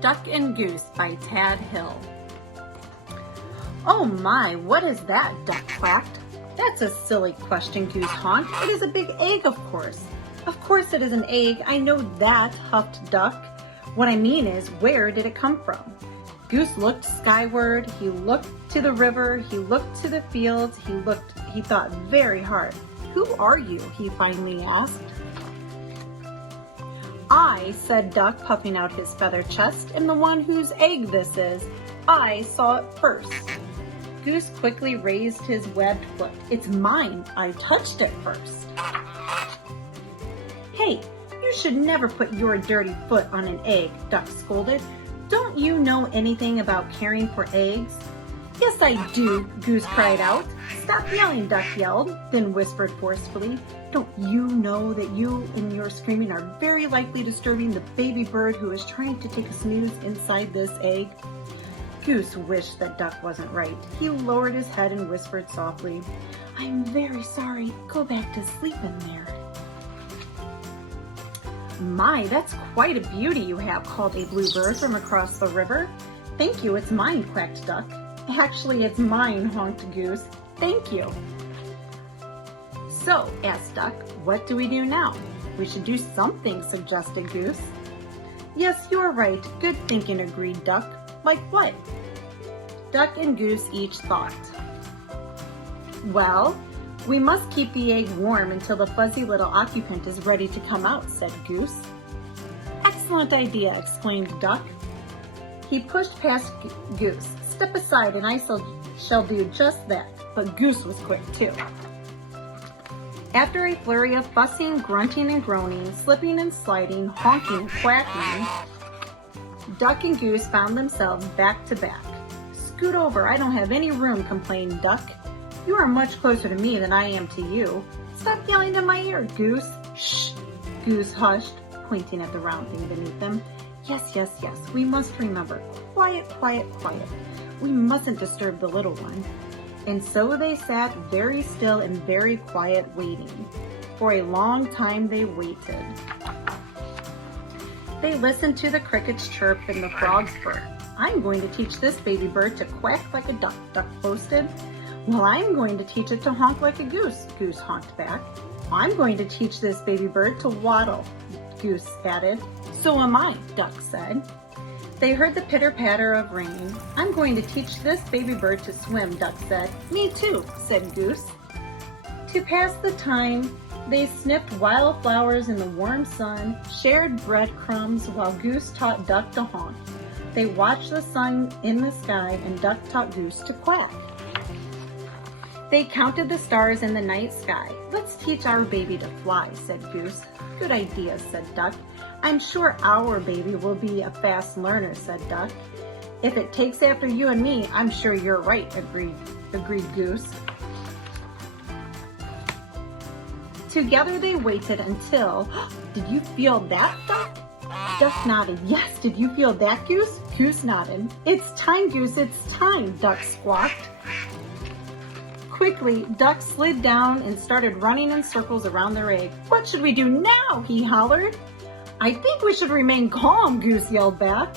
Duck and Goose by Tad Hill. "Oh my, what is that?" Duck quacked. "That's a silly question," Goose honked. "It is a big egg, of course." "Of course it is an egg, I know that," huffed Duck. "What I mean is, where did it come from?" Goose looked skyward, he looked to the river, he looked to the fields, he thought very hard. "Who are you?" he finally asked. "I," said Duck, puffing out his feather chest, "am the one whose egg this is. I saw it first." Goose quickly raised his webbed foot. "It's mine. I touched it first." "Hey, you should never put your dirty foot on an egg," Duck scolded. "Don't you know anything about caring for eggs?" "Yes, I do," Goose cried out. "Stop yelling," Duck yelled, then whispered forcefully, "Don't you know that you and your screaming are very likely disturbing the baby bird who is trying to take a snooze inside this egg?" Goose wished that Duck wasn't right. He lowered his head and whispered softly, "I'm very sorry. Go back to sleep in there." "My, that's quite a beauty you have," called a bluebird from across the river. "Thank you, it's mine," quacked Duck. "Actually, it's mine," honked Goose. "Thank you." "So," asked Duck, "what do we do now?" "We should do something," suggested Goose. "Yes, you're right. Good thinking," agreed Duck. "Like what?" Duck and Goose each thought. "Well, we must keep the egg warm until the fuzzy little occupant is ready to come out," said Goose. "Excellent idea," exclaimed Duck. He pushed past Goose. "Step aside and I shall do just that." But Goose was quick too. After a flurry of fussing, grunting and groaning, slipping and sliding, honking and quacking, Duck and Goose found themselves back to back. "Scoot over, I don't have any room," complained Duck. "You are much closer to me than I am to you." "Stop yelling in my ear, Goose." "Shh," Goose hushed, pointing at the round thing beneath them. Yes, we must remember. Quiet, quiet, quiet. We mustn't disturb the little one." And so they sat very still and very quiet, waiting. For a long time they waited. They listened to the crickets chirp and the frogs burr. "I'm going to teach this baby bird to quack like a duck," Duck boasted. "Well, I'm going to teach it to honk like a goose," Goose honked back. "I'm going to teach this baby bird to waddle," Goose added. "So am I," Duck said. They heard the pitter-patter of rain. "I'm going to teach this baby bird to swim," Duck said. "Me too," said Goose. To pass the time, they sniffed wildflowers in the warm sun, shared breadcrumbs while Goose taught Duck to honk. They watched the sun in the sky and Duck taught Goose to quack. They counted the stars in the night sky. "Let's teach our baby to fly," said Goose. "Good idea," said Duck. "I'm sure our baby will be a fast learner," said Duck. "If it takes after you and me, I'm sure you're right," agreed Goose. Together they waited until, "Did you feel that, Duck?" Duck nodded. "Yes, did you feel that, Goose?" Goose nodded. "It's time, Goose, it's time," Duck squawked. Quickly, Duck slid down and started running in circles around their egg. "What should we do now?" he hollered. "I think we should remain calm," Goose yelled back.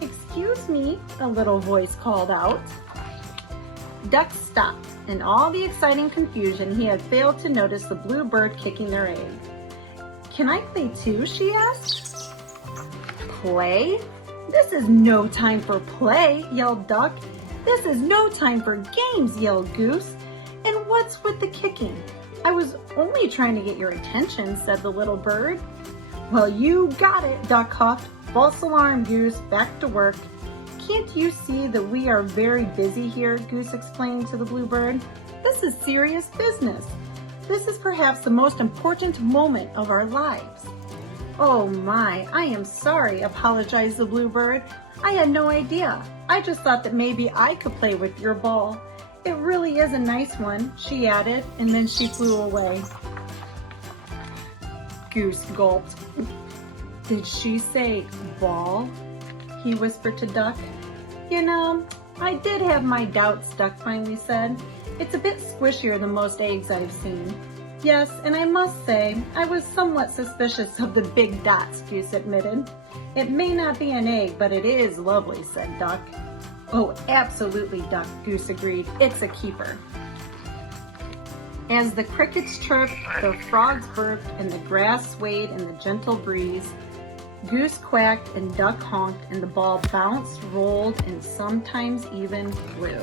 "Excuse me," a little voice called out. Duck stopped. In all the exciting confusion, he had failed to notice the blue bird kicking their egg. "Can I play too?" she asked. "Play? This is no time for play," yelled Duck. "This is no time for games," yelled Goose. "And what's with the kicking?" "I was only trying to get your attention," said the little bird. "Well, you got it," Duck huffed. "False alarm, Goose. Back to work." "Can't you see that we are very busy here?" Goose explained to the bluebird. "This is serious business. This is perhaps the most important moment of our lives." "Oh my, I am sorry," apologized the bluebird. "I had no idea. I just thought that maybe I could play with your ball. It really is a nice one," she added, and then she flew away. Goose gulped. "Did she say ball?" he whispered to Duck. "You know, I did have my doubts," Duck finally said. "It's a bit squishier than most eggs I've seen." Yes, and I must say, I was somewhat suspicious of the big dots, Goose admitted. It may not be an egg, but it is lovely, said Duck. Oh, absolutely, Duck, Goose agreed. It's a keeper. As the crickets chirped, the frogs burped, and the grass swayed in the gentle breeze, Goose quacked and Duck honked, and the ball bounced, rolled, and sometimes even flew.